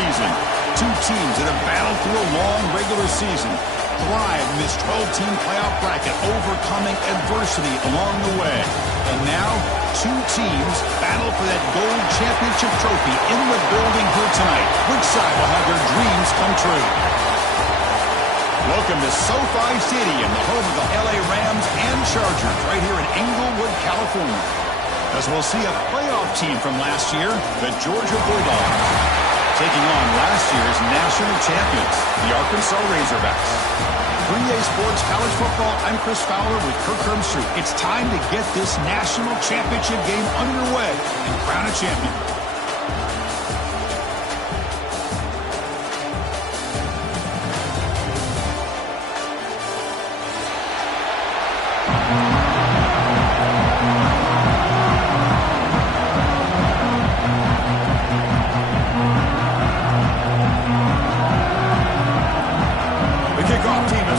season. Two teams that have battled through a long regular season, thrive in this 12-team playoff bracket, overcoming adversity along the way. And now, two teams battle for that gold championship trophy in the building here tonight. Which side will have their dreams come true? Welcome to SoFi Stadium, the home of the LA Rams and Chargers, right here in Inglewood, California. As we'll see a playoff team from last year, the Georgia Bulldogs, taking on last year's national champions, the Arkansas Razorbacks. 3A Sports College Football, I'm Chris Fowler with Kirk Herbstreit. It's time to get this national championship game underway and crown a champion.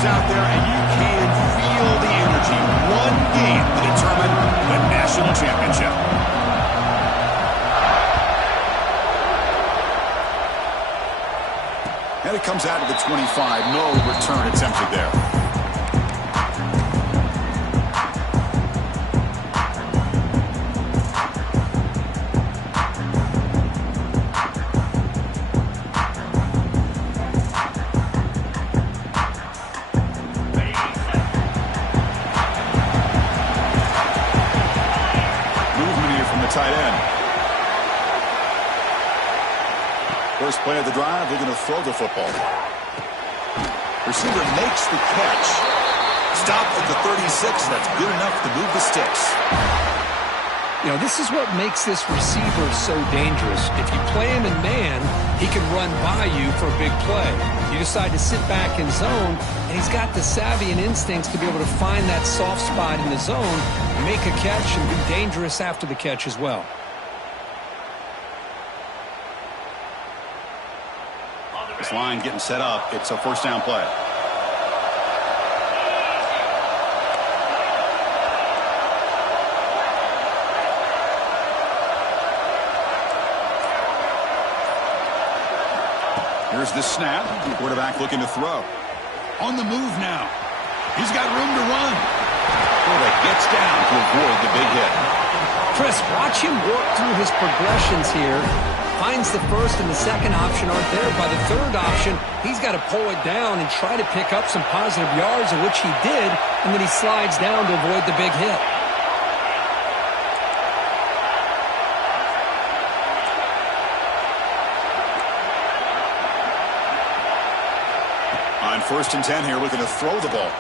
Out there, and you can feel the energy. One game to determine the national championship. And it comes out of the 25. No return attempted there. Tight end. First play of the drive, they're going to throw the football. Receiver makes the catch. Stopped at the 36. That's good enough to move the sticks. You know, this is what makes this receiver so dangerous. If you play him in man, he can run by you for a big play. You decide to sit back in zone, and he's got the savvy and instincts to be able to find that soft spot in the zone, make a catch, and be dangerous after the catch as well. This line getting set up. It's a first down play. Here's the snap. Quarterback looking to throw. On the move now. He's got room to run. Quarterback gets down to avoid the big hit. Chris, watch him work through his progressions here. Finds the first and the second option aren't there. By the third option, he's got to pull it down and try to pick up some positive yards, of which he did, and then he slides down to avoid the big hit. On 1st and 10 here, looking to throw the ball.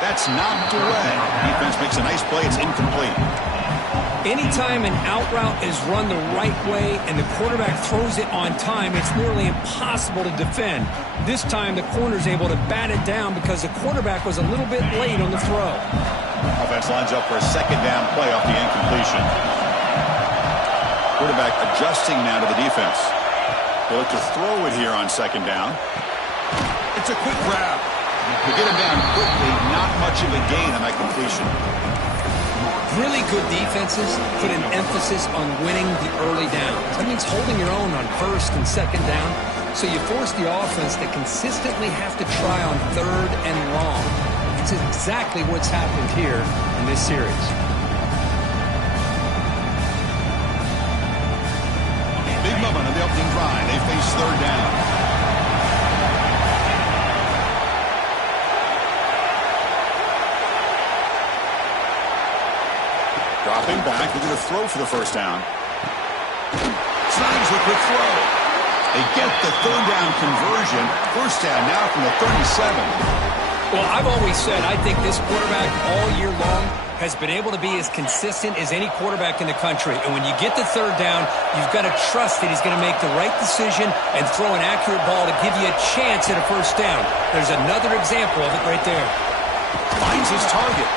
That's knocked away. Defense makes a nice play. It's incomplete. Anytime an out route is run the right way and the quarterback throws it on time, it's nearly impossible to defend. This time, the corner's able to bat it down because the quarterback was a little bit late on the throw. Offense lines up for a second down play off the incompletion. Quarterback adjusting now to the defense. They look to throw it here on second down. It's a quick grab. To get him down quickly, not much of a gain on that completion. Really good defenses put an emphasis on winning the early downs. That means holding your own on 1st and 2nd down. So you force the offense to consistently have to try on 3rd and long. It's exactly what's happened here in this series. Big moment on the opening drive. They face 3rd down. Dropping back, they're going to throw for the first down. Snags a quick throw. They get the 3rd down conversion. First down now from the 37. Well, I've always said I think this quarterback all year long has been able to be as consistent as any quarterback in the country. And when you get the 3rd down, you've got to trust that he's going to make the right decision and throw an accurate ball to give you a chance at a first down. There's another example of it right there. Finds his target.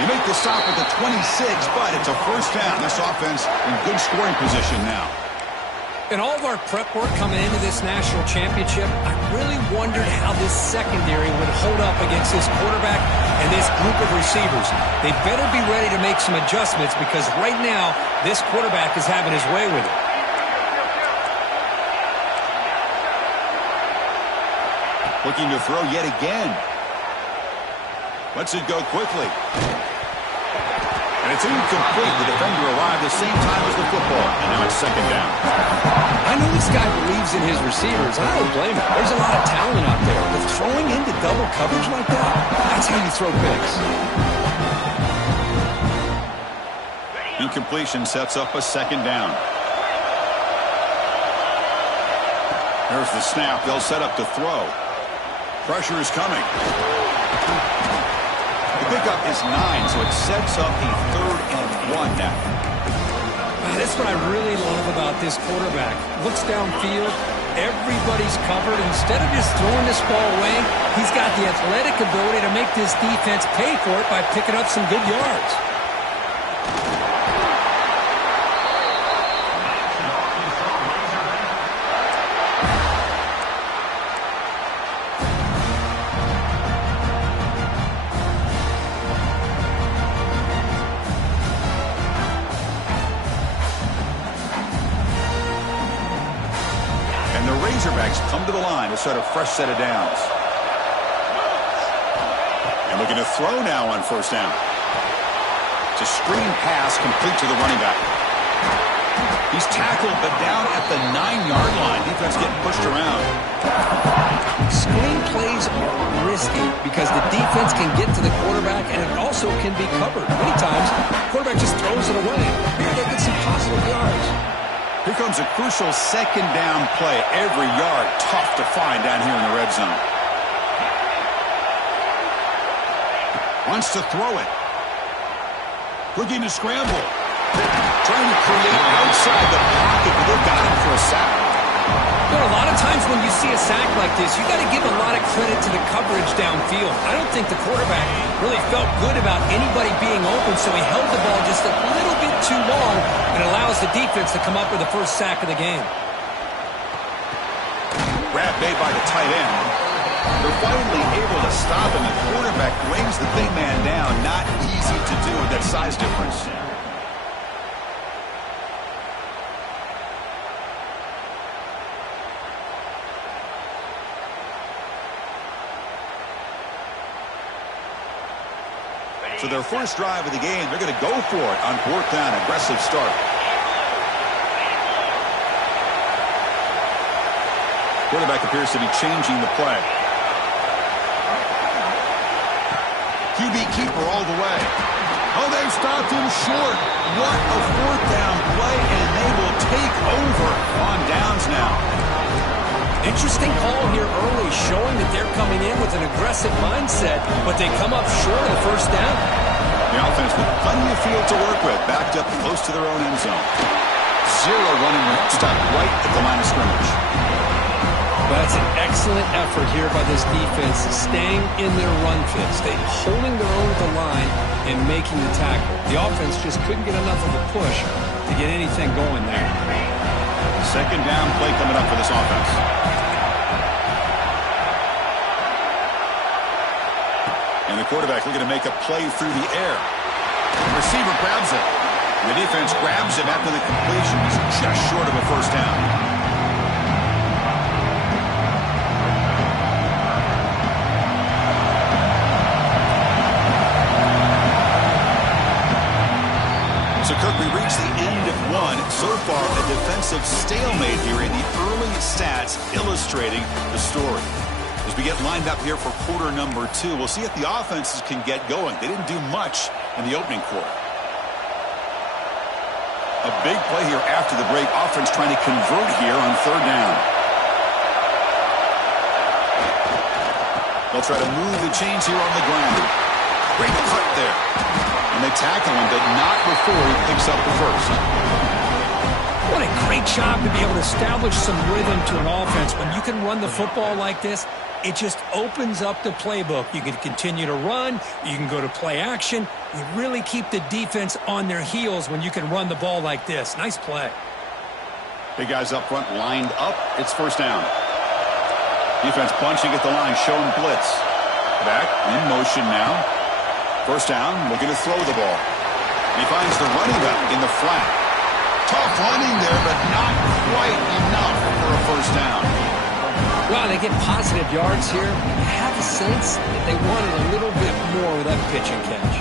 He made the stop at the 26, but it's a first down. This offense in good scoring position now. In all of our prep work coming into this national championship, I really wondered how this secondary would hold up against this quarterback and this group of receivers. They better be ready to make some adjustments because right now, this quarterback is having his way with it. Looking to throw yet again. Lets it go quickly. And it's incomplete. The defender arrived the same time as the football. And now it's second down. I know this guy believes in his receivers. I don't blame him. There's a lot of talent out there. But throwing into double coverage like that, that's how you throw picks. Incompletion sets up a second down. There's the snap. They'll set up to throw. Pressure is coming. The pickup is 9, so it sets up a 3rd and 1 now. That's what I really love about this quarterback. Looks downfield. Everybody's covered. Instead of just throwing this ball away, he's got the athletic ability to make this defense pay for it by picking up some good yards. Razorbacks come to the line to start a fresh set of downs. And looking to throw now on first down. It's a screen pass complete to the running back. He's tackled but down at the 9-yard line. Defense getting pushed around. Screen plays are risky because the defense can get to the quarterback and it also can be covered. Many times, the quarterback just throws it away. Here they get some positive yards. Here comes a crucial second down play. Every yard tough to find down here in the red zone. Wants to throw it. Looking to scramble. Trying to create outside the pocket, but they've got him for a sack. You know, a lot of times when you see a sack like this, you got to give a lot of credit to the coverage downfield. I don't think the quarterback really felt good about anybody being open, so he held the ball just a little bit too long and allows the defense to come up with the first sack of the game. Grab made by the tight end. They're finally able to stop him. The quarterback weighs the big man down. Not easy to do with that size difference. So their first drive of the game, they're going to go for it on 4th down. Aggressive start. Quarterback appears to be changing the play. QB keeper all the way. Oh, they've stopped him short. What a 4th down play, and they will take over on downs now. Interesting call here early, showing that they're coming in with an aggressive mindset, but they come up short of the first down. The offense with plenty of field to work with, backed up close to their own end zone. 0 running room, stop right at the line of scrimmage. That's an excellent effort here by this defense, staying in their run fits. They're holding their own at the line and making the tackle. The offense just couldn't get enough of a push to get anything going there. Second down play coming up for this offense. And the quarterback looking to make a play through the air. The receiver grabs it. The defense grabs him after the completion. He's just short of a first down. So, Kirk, we reached the end of one. So far, a defensive stalemate here in the early stats illustrating the story. As we get lined up here for quarter number 2, we'll see if the offenses can get going. They didn't do much in the opening quarter. A big play here after the break. Offense trying to convert here on 3rd down. They'll try to move the chains here on the ground. Great cut there. And they tackle him, but not before he picks up the first. What a great job to be able to establish some rhythm to an offense. When you can run the football like this, it just opens up the playbook. You can continue to run. You can go to play action. You really keep the defense on their heels when you can run the ball like this. Nice play. Big guys up front lined up. It's first down. Defense bunching at the line, showing blitz. Back in motion now. First down, looking to throw the ball. He finds the running back in the flat. Tough running there, but not quite enough for a first down. Well, they get positive yards here. I have a sense that they wanted a little bit more with that pitch and catch.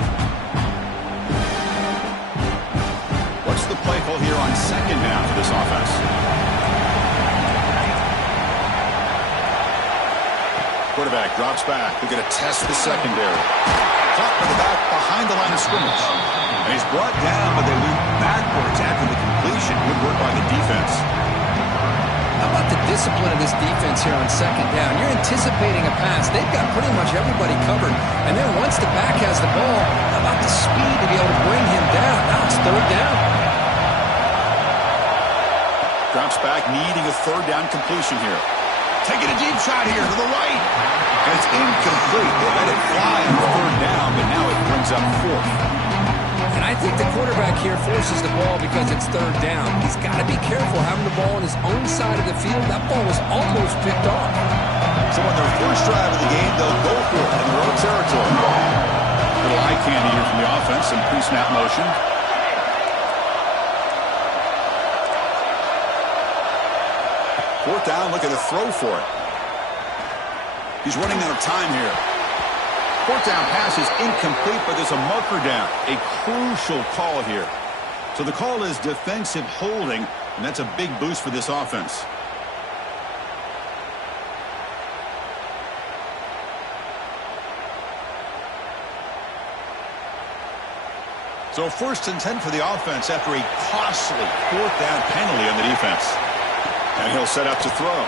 What's the play call here on second down for this offense? Quarterback drops back. They're going to test the secondary. Caught by the back behind the line of scrimmage. And he's brought down, but they loop backwards after the completion. Good work by the defense. How about the discipline of this defense here on second down? You're anticipating a pass. They've got pretty much everybody covered. And then once the back has the ball, how about the speed to be able to bring him down? Now it's third down. Drops back, needing a third down completion here. Taking a deep shot here to the right. And it's incomplete. They let it fly on third down, but now it brings up fourth. And I think the quarterback here forces the ball because it's third down. He's got to be careful having the ball on his own side of the field. That ball was almost picked off. So on their first drive of the game, they'll go for it in their own territory. Little eye candy here from the offense and pre-snap motion. Fourth down, look at the throw for it. He's running out of time here. Fourth down pass is incomplete, but there's a marker down. A crucial call here. So the call is defensive holding, and that's a big boost for this offense. So 1st and 10 for the offense after a costly fourth down penalty on the defense. And he'll set up to throw.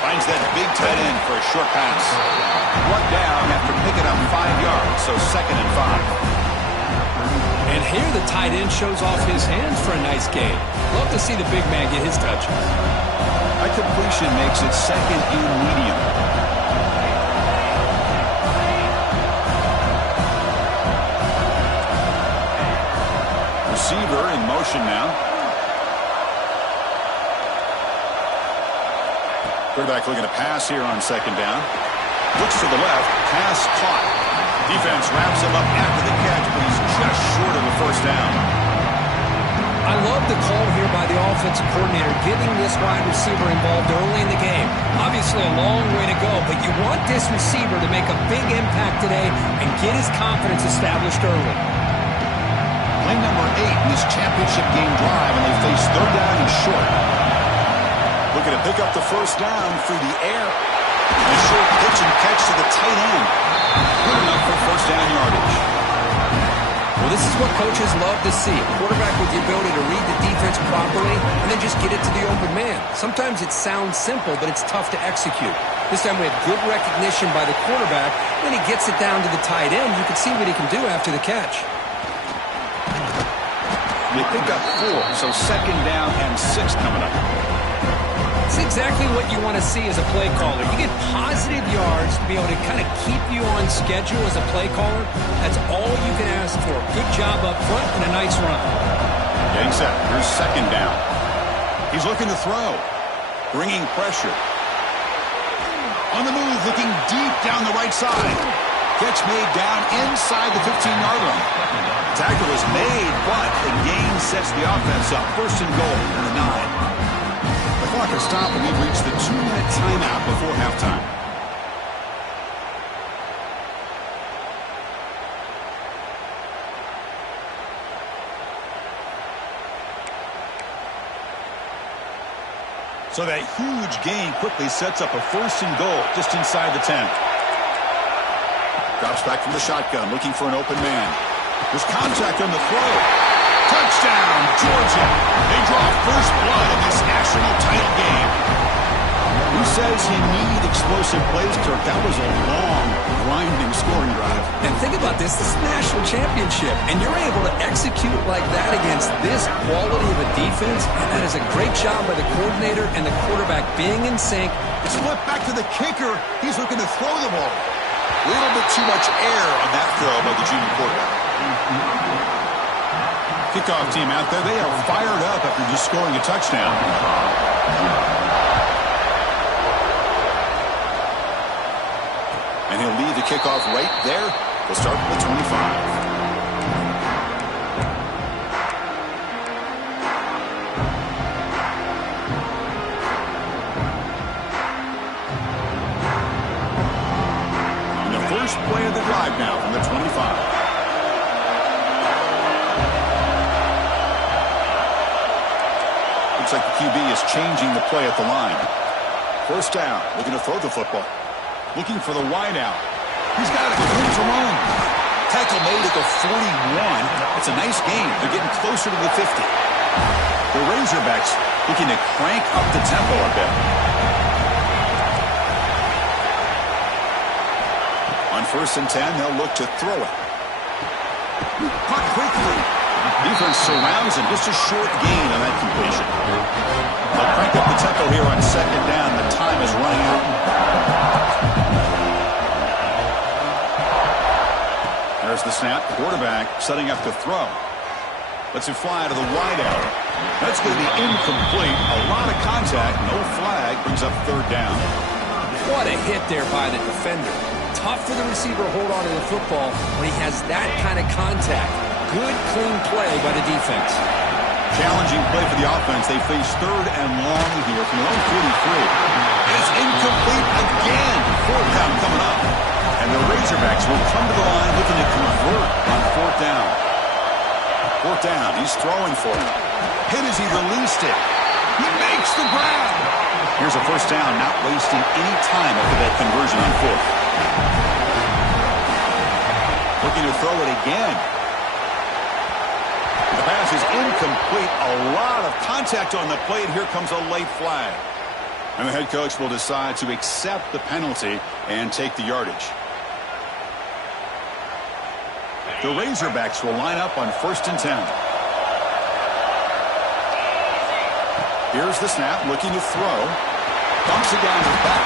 Finds that big tight end for a short pass. Brought down after picking up 5 yards, so 2nd and 5. And here the tight end shows off his hands for a nice gain. Love to see the big man get his touches. That completion makes it 2nd and medium. Receiver in motion now. Quarterback looking to pass here on 2nd down. Looks to the left. Pass caught. Defense wraps him up after the catch, but he's just short of the 1st down. I love the call here by the offensive coordinator, getting this wide receiver involved early in the game. Obviously a long way to go, but you want this receiver to make a big impact today and get his confidence established early. Play number 8 in this championship game drive, and they face 3rd down and short. Looking to pick up the 1st down through the air. And a short pitch and catch to the tight end. Good enough for 1st down yardage. Well, this is what coaches love to see. A quarterback with the ability to read the defense properly and then just get it to the open man. Sometimes it sounds simple, but it's tough to execute. This time we have good recognition by the quarterback. When he gets it down to the tight end, you can see what he can do after the catch. They pick up 4, so 2nd down and 6 coming up. It's exactly what you want to see as a play caller. You get positive yards to be able to kind of keep you on schedule as a play caller. That's all you can ask for. Good job up front and a nice run. Getting set. Here's 2nd down. He's looking to throw. Bringing pressure. On the move, looking deep down the right side. Catch made down inside the 15-yard line. Tackle is made, but the gain sets the offense up. 1st and goal from the 9. The clock is stopped, and we've reached the 2-minute timeout before halftime. So that huge gain quickly sets up a 1st and goal just inside the 10. Drops back from the shotgun, looking for an open man. There's contact on the throw. Touchdown, Georgia. They draw first blood in this national title game. Who says you need explosive plays, Kirk? That was a long, grinding scoring drive. And think about this. This is a national championship, and you're able to execute like that against this quality of a defense, and that is a great job by the coordinator and the quarterback being in sync. It's flipped back to the kicker. He's looking to throw the ball. A little bit too much air on that throw by the junior quarterback. Kickoff team out there, they are fired up after just scoring a touchdown. And he'll leave the kickoff right there. They'll start with the 25. first play of the drive now from the 25. Looks like the QB is changing the play at the line. First down, looking to throw the football. Looking for the wide out. He's got it. Room to run. Tackle made at the 41. It's a nice game. They're getting closer to the 50. The Razorbacks looking to crank up the tempo a bit. On 1st and 10, they'll look to throw it. Caught quickly. Defense surrounds him. Just a short gain on that completion. They'll crank up the tempo here on 2nd down. The time is running out. There's the snap. Quarterback setting up to throw. Lets it fly to the wideout. That's going to be incomplete. A lot of contact. No flag. Brings up 3rd down. What a hit there by the defender. Tough for the receiver to hold on to the football when he has that kind of contact. Good, clean play by the defense. Challenging play for the offense. They face 3rd and long here from their own 43. It's incomplete again. 4th down coming up. And the Razorbacks will come to the line looking to convert on 4th down. 4th down. He's throwing for it. Hit as he released it. He makes the grab. Here's a 1st down, not wasting any time after that conversion on 4th. Looking to throw it again. The pass is incomplete. A lot of contact on the play, and here comes a late flag. And the head coach will decide to accept the penalty and take the yardage. The Razorbacks will line up on 1st and 10. Here's the snap, looking to throw. Dumps it down the back.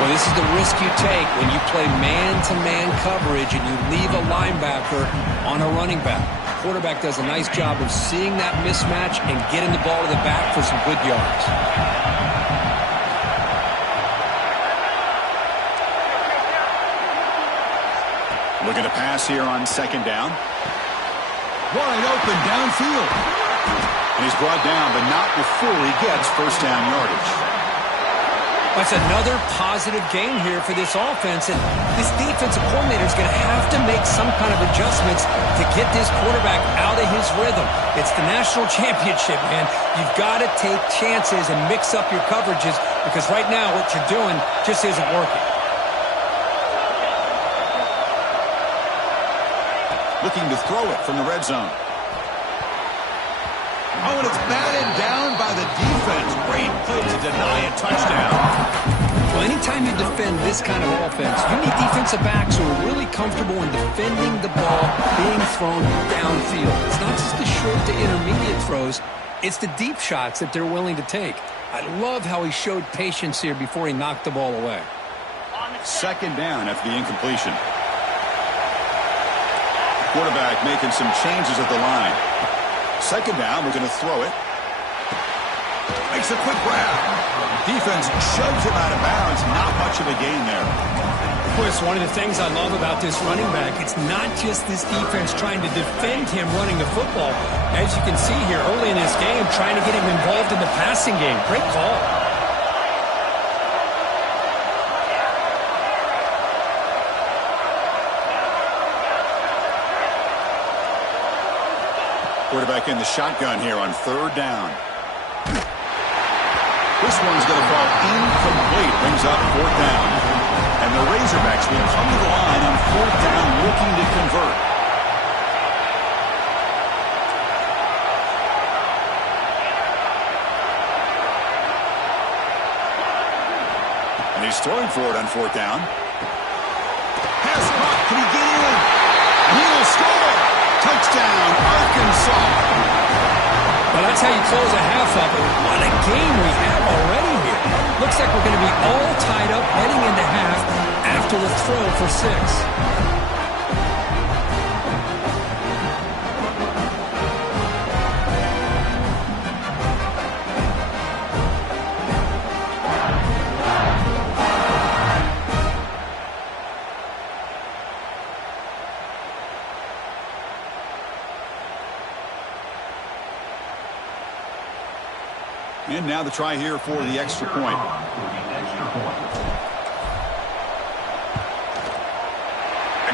Well, this is the risk you take when you play man-to-man coverage and you leave a linebacker on a running back. The quarterback does a nice job of seeing that mismatch and getting the ball to the back for some good yards. Looking to pass here on 2nd down. Wide open downfield. And he's brought down, but not before he gets 1st down yardage. That's another positive game here for this offense, and this defensive coordinator is going to have to make some kind of adjustments to get this quarterback out of his rhythm. It's the national championship, man. You've got to take chances and mix up your coverages because right now what you're doing just isn't working. Looking to throw it from the red zone. Oh, and it's batted down by the defense. Great play to deny a touchdown. Well, anytime you defend this kind of offense, you need defensive backs who are really comfortable in defending the ball being thrown downfield. It's not just the short to intermediate throws. It's the deep shots that they're willing to take. I love how he showed patience here before he knocked the ball away. 2nd down after the incompletion. Quarterback making some changes at the line. 2nd down, we're going to throw it. Makes a quick grab. Defense shoves him out of bounds. Not much of a gain there. Of course, one of the things I love about this running back, it's not just this defense trying to defend him running the football. As you can see here early in this game, trying to get him involved in the passing game. Great call. Quarterback in the shotgun here on 3rd down. This one's going to fall incomplete. Brings up 4th down. And the Razorbacks will come to the line on 4th down looking to convert. And he's throwing for it on 4th down. Pass caught. Can he get in? And he will score. Touchdown, Arkansas. Well, that's how you close a half up. What a game we have already here. Looks like we're going to be all tied up heading into half after the throw for 6. And now the try here for the extra point.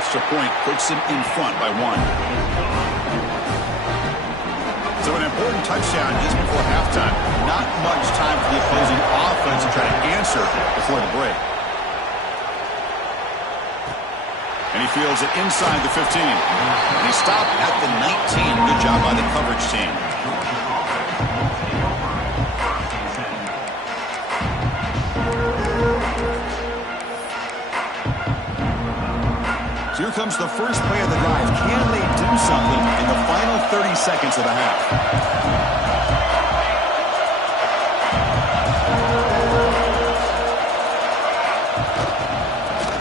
extra point puts him in front by 1. So an important touchdown just before halftime. Not much time for the opposing offense to try to answer before the break. And he fields it inside the 15. And he stopped at the 19. Good job by the coverage team. So here comes the first play of the drive. Can they do something in the final 30 seconds of the half?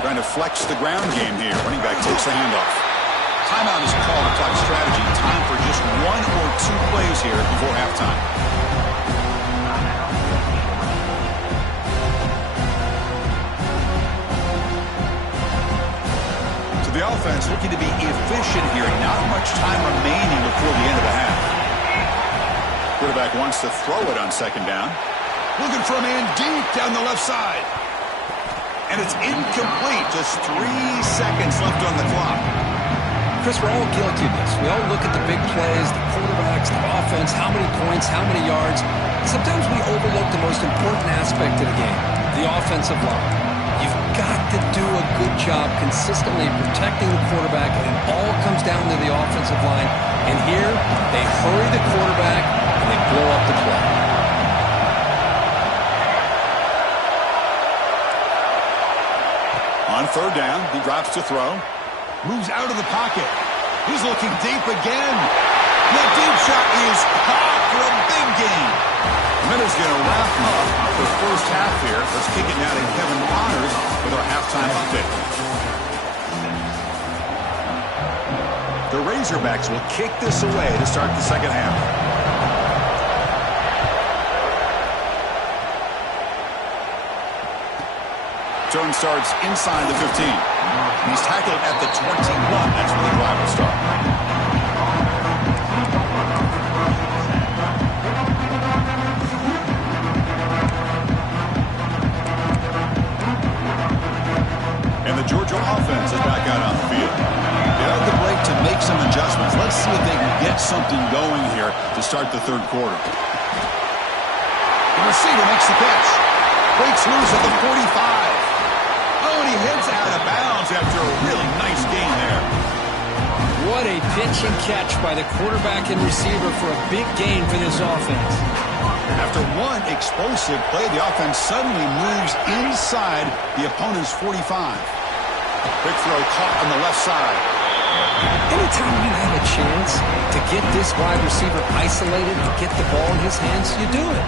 Trying to flex the ground game here. Running back takes the handoff. Timeout is called to talk strategy. Time for just 1 or 2 plays here before halftime. So the offense looking to be efficient here. Not much time remaining before the end of the half. Quarterback wants to throw it on second down. Looking for a man deep down the left side. And it's incomplete. Just 3 seconds left on the clock. Chris, we're all guilty of this. We all look at the big plays, the quarterbacks, the offense, how many points, how many yards. Sometimes we overlook the most important aspect of the game, the offensive line. You've got to do a good job consistently protecting the quarterback, and it all comes down to the offensive line. And here, they hurry the quarterback, and they blow up the play. On third down, he drops to throw. Moves out of the pocket. He's looking deep again. That deep shot is caught for a big gain. Minutes going to wrap up the first half here. Let's kick it now to Kevin Connors with our halftime update. The Razorbacks will kick this away to start the second half. Turn starts inside the 15. He's tackled at the 21. That's where the drive will start. And the Georgia offense is back out on the field. Get out of the break to make some adjustments. Let's see if they can get something going here to start the third quarter. The receiver makes the catch. Breaks loose at the 45. Oh, and he heads out of bounds after a really nice gain there. What a pitch and catch by the quarterback and receiver for a big gain for this offense. After one explosive play, the offense suddenly moves inside the opponent's 45. Quick throw caught on the left side. Anytime you have a chance to get this wide receiver isolated and get the ball in his hands, you do it.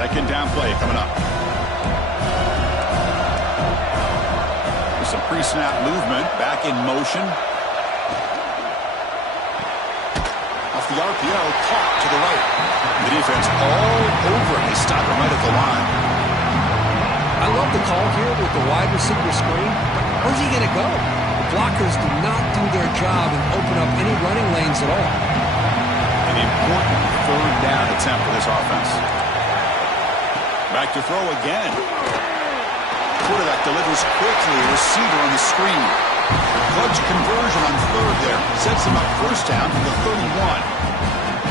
Second down play coming up. With some pre-snap movement, back in motion. Off the RPO, caught to the right. The defense all over him. They stop him right at the line. I love the call here with the wide receiver screen. Where's he going to go? The blockers do not do their job and open up any running lanes at all. An important third down attempt for this offense. Back to throw again. Quarterback delivers quickly. Receiver on the screen. Clutch conversion on third there. Sets him up first down from the 31.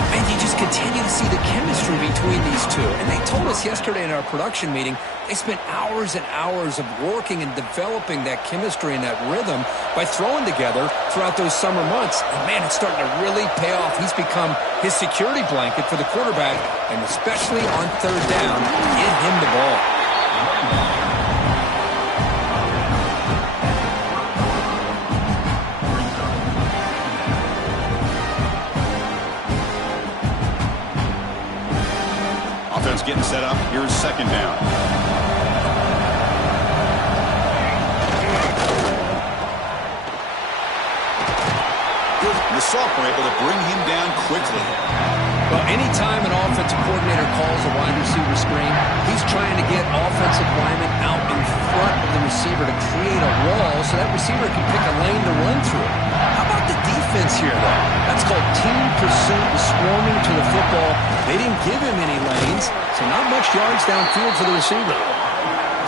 And you just continue to see the chemistry between these two. And they told us yesterday in our production meeting, they spent hours and hours of working and developing that chemistry and that rhythm by throwing together throughout those summer months. And man, it's starting to really pay off. He's become his security blanket for the quarterback, and especially on third down, get him the ball. Offense getting set up. Here's second down. The Sophomore able to bring him down quickly. Well, anytime an offensive coordinator calls a wide receiver screen, he's trying to get offensive linemen out in front of the receiver to create a wall so that receiver can pick a lane to run through. How about the defense offense here, though. That's called team pursuit and swarming to the football. They didn't give him any lanes, so not much yards downfield for the receiver.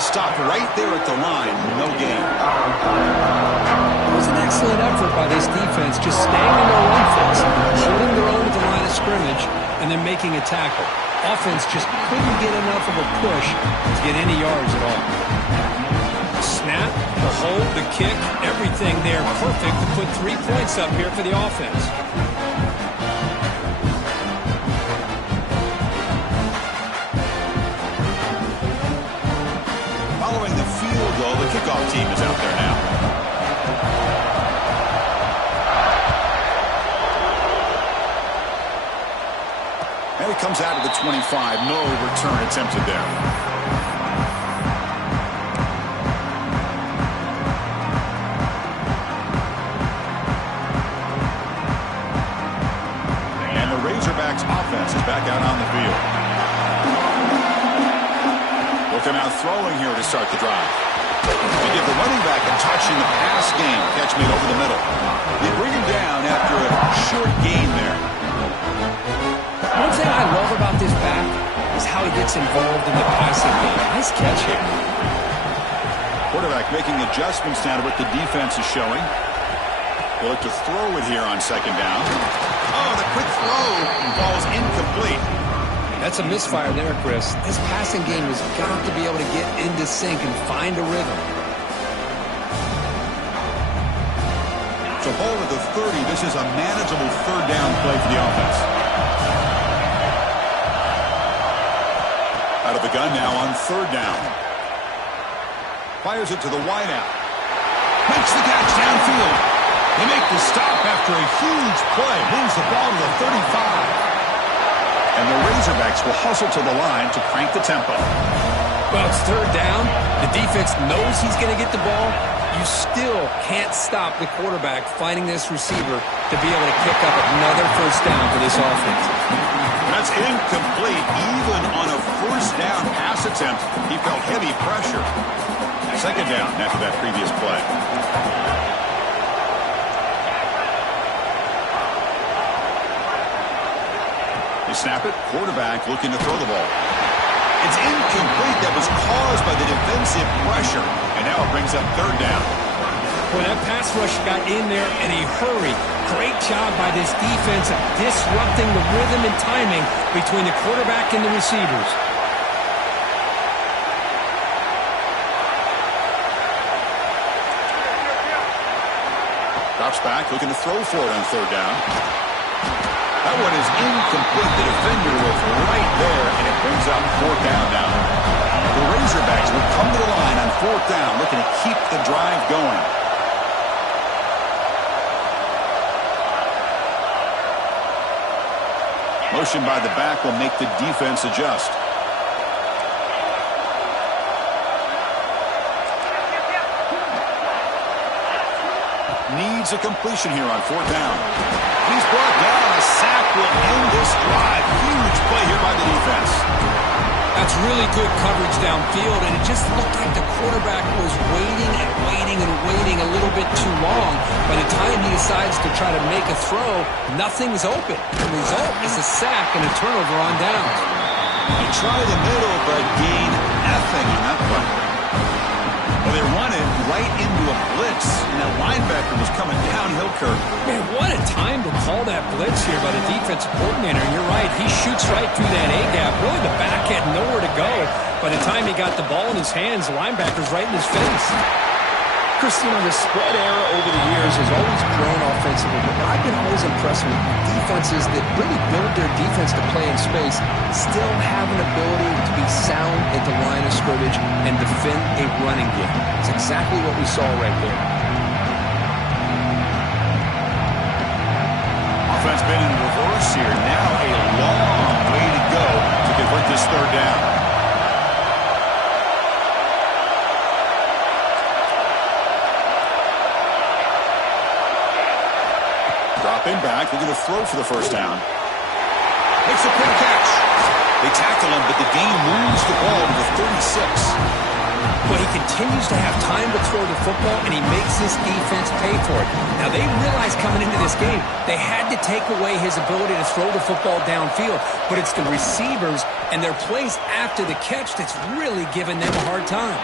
Stopped right there at the line. No gain. It was an excellent effort by this defense, just staying in their run fits, holding their own at the line of scrimmage, and then making a tackle. Offense just couldn't get enough of a push to get any yards at all. Snap, the hold, the kick, everything there perfect to put 3 points up here for the offense. Following the field goal, the kickoff team is out there now. And it comes out of the 25. No return attempted there. Razorbacks offense is back out on the field. Look him out throwing here to start the drive. They give the running back a touch in the pass game. Catch made over the middle. They bring him down after a short gain there. One thing I love about this back is how he gets involved in the passing game. Nice catch here. Quarterback making adjustments now to what the defense is showing. They'll look to throw it here on second down. Oh, the quick throw falls incomplete. That's a misfire there, Chris. This passing game has got to be able to get into sync and find a rhythm. So ball at the 30. This is a manageable third down play for the offense. Out of the gun now on third down. Fires it to the wideout. Makes the catch downfield. They make the stop after a huge play. Moves the ball to the 35. And the Razorbacks will hustle to the line to crank the tempo. Well, it's third down. The defense knows he's going to get the ball. You still can't stop the quarterback finding this receiver to be able to pick up another first down for this offense. That's incomplete. Even on a first down pass attempt, he felt heavy pressure. Second down after that previous play. They snap it. Quarterback looking to throw the ball. It's incomplete. That was caused by the defensive pressure. And now it brings up third down. Well, that pass rush got in there in a hurry. Great job by this defense of disrupting the rhythm and timing between the quarterback and the receivers. Drops back, looking to throw for it on third down. That one is incomplete. The defender was right there, and it brings up fourth down now. The Razorbacks will come to the line on fourth down, looking to keep the drive going. Motion by the back will make the defense adjust. Needs a completion here on fourth down. He's brought down. A sack will end this drive. Huge play here by the defense. That's really good coverage downfield, and it just looked like the quarterback was waiting and waiting and waiting a little bit too long. By the time he decides to try to make a throw, nothing's open. The result is a sack and a turnover on downs. They try the middle, but gain nothing on that play. Well, they run it right into a blitz, and that linebacker was coming downhill curve. Man, what a time to call that blitz here by the defensive coordinator. And you're right, he shoots right through that A-gap. Really, the back had nowhere to go. By the time he got the ball in his hands, the linebacker's right in his face. Christine, the spread era over the years has always grown offensively, but I've been always impressed with defenses that really build their defense to play in space, still have an ability to be sound at the line of scrimmage and defend a running game. It's exactly what we saw right there. Offense been in reverse here. Now a long way to go to convert this third down. Dropping back, looking to throw for the first down. Makes a quick catch. They tackle him, but the gain moves the ball to the 36. Well, he continues to have time to throw the football, and he makes his defense pay for it. Now, they realized coming into this game they had to take away his ability to throw the football downfield, but it's the receivers and their plays after the catch that's really giving them a hard time.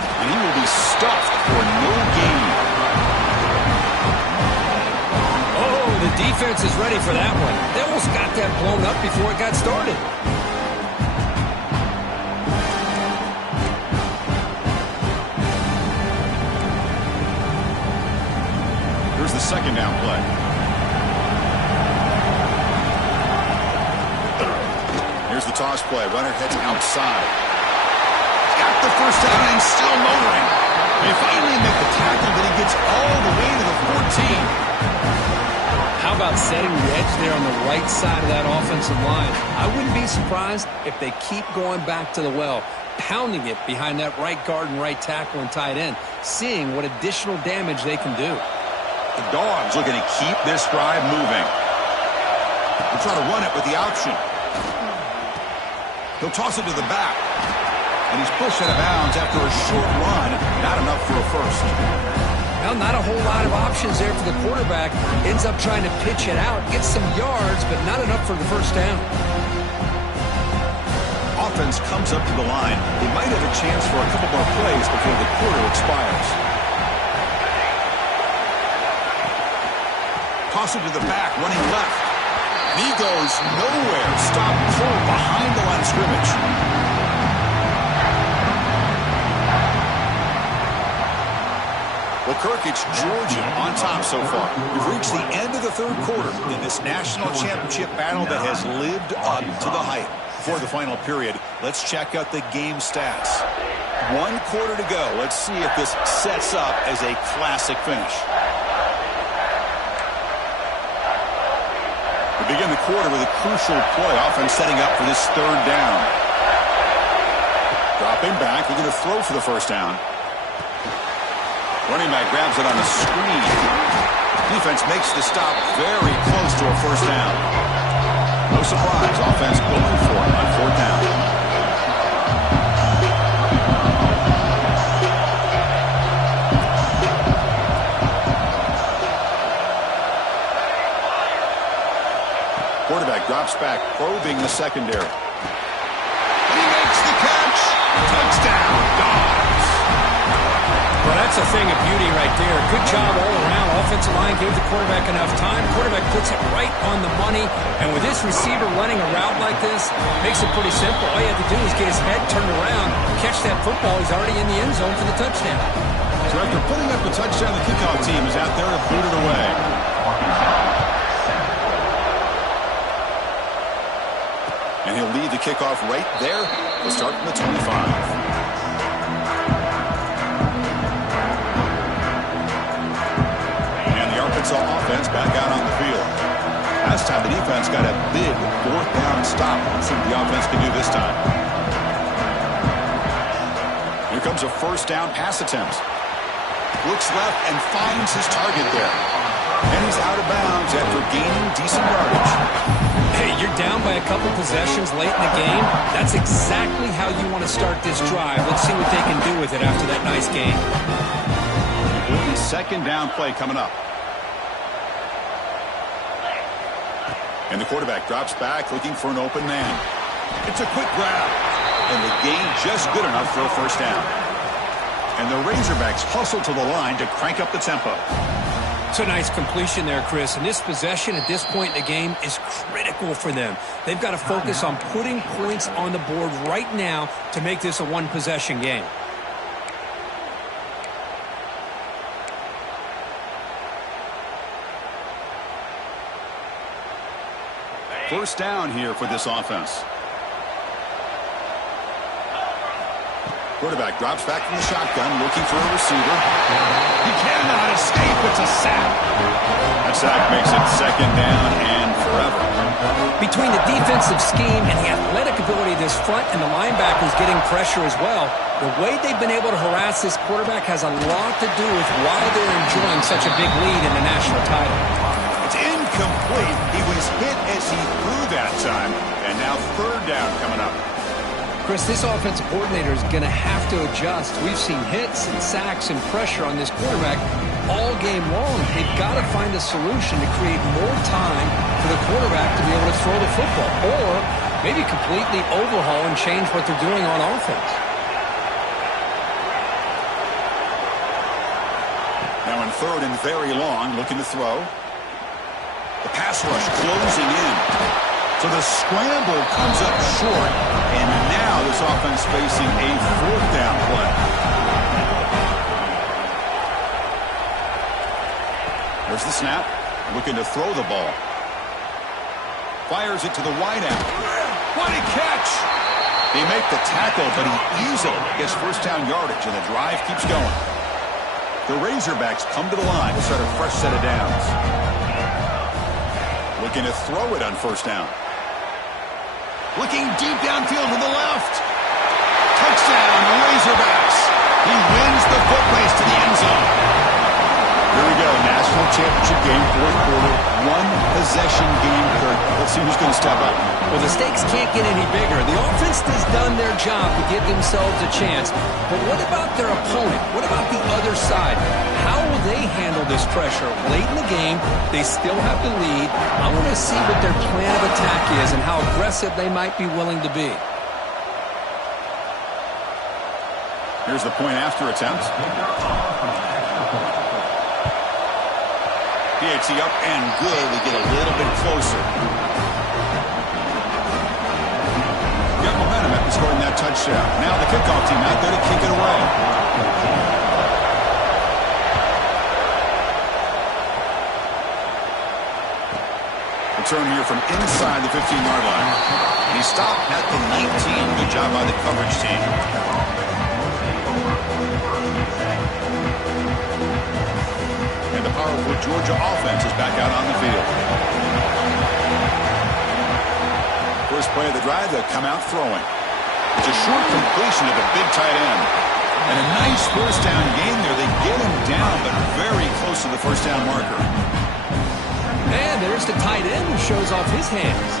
And he will be stuffed for no gain. Oh, the defense is ready for that one. They almost got that blown up before it got started. Here's the second down play. Here's the toss play. Runner heads outside. Got the first down and he's still motoring. They finally make the tackle, but he gets all the way to the 14. How about setting the edge there on the right side of that offensive line? I wouldn't be surprised if they keep going back to the well, pounding it behind that right guard and right tackle and tight end, seeing what additional damage they can do. The Dogs looking to keep this drive moving. They'll try to run it with the option. He'll toss it to the back. And he's pushed out of bounds after a short run. Not enough for a first. Well, not a whole lot of options there for the quarterback. Ends up trying to pitch it out, gets some yards, but not enough for the first down. Offense comes up to the line. They might have a chance for a couple more plays before the quarter expires. Toss it to the back, running left. And he goes nowhere. Stop cold behind the line of scrimmage. Well, Kirk, it's Georgia on top so far. We've reached the end of the third quarter in this national championship battle that has lived up to the hype. For the final period, let's check out the game stats. 1 quarter to go. Let's see if this sets up as a classic finish. We begin the quarter with a crucial play. Offense setting up for this third down. Dropping back, looking to throw for the first down. Running back grabs it on the screen. Defense makes the stop very close to a first down. No surprise, offense going for it on fourth down. Quarterback drops back, probing the secondary. He makes the catch. Touchdown, Dogs. Well, that's a thing of beauty right there. Good job all around. Offensive line gave the quarterback enough time. Quarterback puts it right on the money. And with this receiver running a route like this, makes it pretty simple. All you have to do is get his head turned around, catch that football. He's already in the end zone for the touchdown. So after putting up a touchdown, the kickoff team is out there to boot it away. And he'll lead the kickoff right there. We'll start from the 25. Arkansas offense back out on the field. Last time the defense got a big fourth down stop. Let's see what the offense can do this time. Here comes a first down pass attempt. Looks left and finds his target there. And he's out of bounds after gaining decent yardage. Hey, you're down by a couple possessions late in the game. That's exactly how you want to start this drive. Let's see what they can do with it after that nice game. Second down play coming up. And the quarterback drops back, looking for an open man. It's a quick grab. And the gain just good enough for a first down. And the Razorbacks hustle to the line to crank up the tempo. It's a nice completion there, Chris. And this possession at this point in the game is critical for them. They've got to focus on putting points on the board right now to make this a one-possession game. First down here for this offense. Quarterback drops back from the shotgun, looking for a receiver. He cannot escape. It's a sack. That sack makes it second down and forever. Between the defensive scheme and the athletic ability of this front and the linebackers getting pressure as well, the way they've been able to harass this quarterback has a lot to do with why they're enjoying such a big lead in the national title. It's incomplete. He was hit as he threw that time, and now third down coming up. Chris, this offensive coordinator is going to have to adjust. We've seen hits and sacks and pressure on this quarterback all game long. They've got to find a solution to create more time for the quarterback to be able to throw the football, or maybe completely overhaul and change what they're doing on offense. Now in third and very long, looking to throw. The pass rush closing in. So the scramble comes up short, and now this offense facing a fourth down play. There's the snap, looking to throw the ball. Fires it to the wideout. What a catch! They make the tackle, but he easily gets first down yardage, and the drive keeps going. The Razorbacks come to the line to start a fresh set of downs. Looking to throw it on first down. Looking deep downfield to the left. Touchdown, Razorbacks. He wins the foot race to the end zone. Here we go, national championship game, fourth quarter, one-possession game. Let's see who's going to step up. Well, the stakes can't get any bigger. The offense has done their job to give themselves a chance. But what about their opponent? What about the other side? How will they handle this pressure? Late in the game, they still have the lead. I want to see what their plan of attack is and how aggressive they might be willing to be. Here's the point after attempt. PAT up and good. We get a little bit closer. Got momentum after scoring that touchdown. Now the kickoff team out there to kick it away. Return here from inside the 15-yard line. And he stopped at the 19. Good job by the coverage team. And the powerful Georgia offense is back out on the field. First play of the drive, they'll come out throwing. It's a short completion to the big tight end. And a nice first down gain there. They get him down, but very close to the first down marker. And there's the tight end who shows off his hands.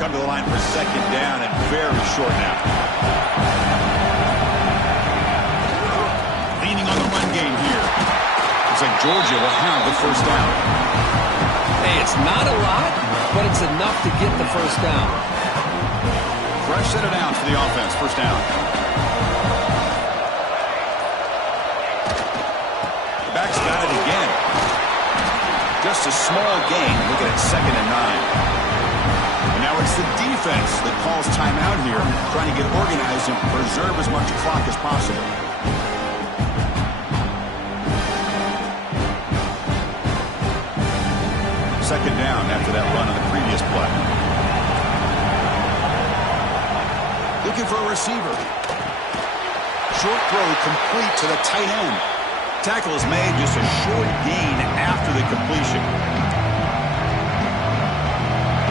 Come to the line for second down and very short now. Leaning on the run game here. Looks like Georgia will have the first down. Hey, it's not a lot, but it's enough to get the first down. Fresh set of downs for the offense. First down. The back's got it again. Just a small gain. Look at it, 2nd and 9. And now it's the defense that calls timeout here, trying to get organized and preserve as much clock as possible. Second down after that run on the previous play. Looking for a receiver. Short throw complete to the tight end. Tackle is made, just a short gain after the completion.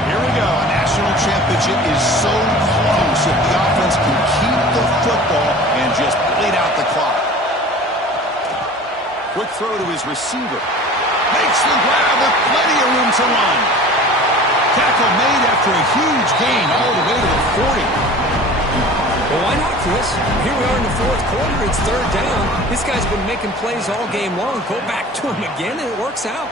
Here we go. A national championship is so close if the offense can keep the football and just bleed out the clock. Quick throw to his receiver. Makes the grab with plenty of room to run. Tackle made after a huge gain all the way to the 40. Well, why not, Chris? Here we are in the fourth quarter. It's third down. This guy's been making plays all game long. Go back to him again, and it works out.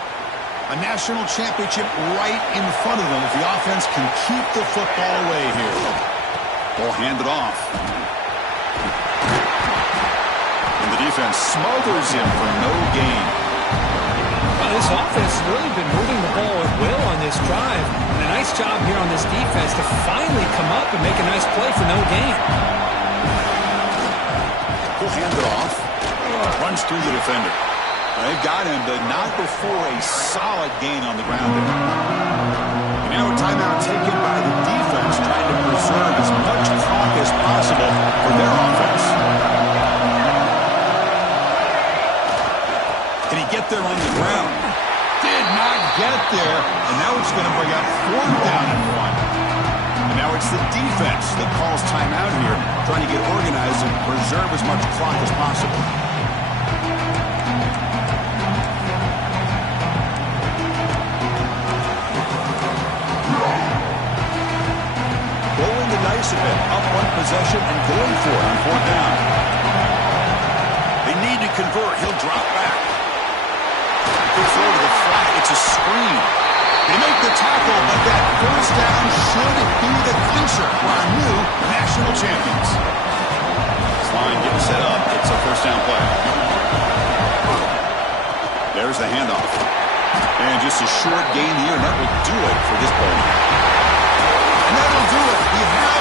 A national championship right in front of them if the offense can keep the football away here. Ball handed off. And the defense smothers him for no gain. Well, this offense has really been moving the ball at will on this drive. And a nice job here on this defense to finally come up and make a nice play for no gain. He'll hand it off. Runs through the defender. They've got him, but not before a solid gain on the ground there. And now a timeout taken by the defense, trying to preserve as much clock as possible for their offense. Can he get there on the ground? Did not get there, and now it's going to bring up 4th down and 1. And now it's the defense that calls timeout here, trying to get organized and preserve as much clock as possible. Rolling the dice possession and going for it on fourth down. They need to convert. He'll drop back. He'll throw to the flat. It's a screen. They make the tackle, but that first down should be the clincher for our new national champions. This line getting set up. It's a first down play. There's the handoff. And just a short gain here, and that will do it for this play. And that'll do it. We have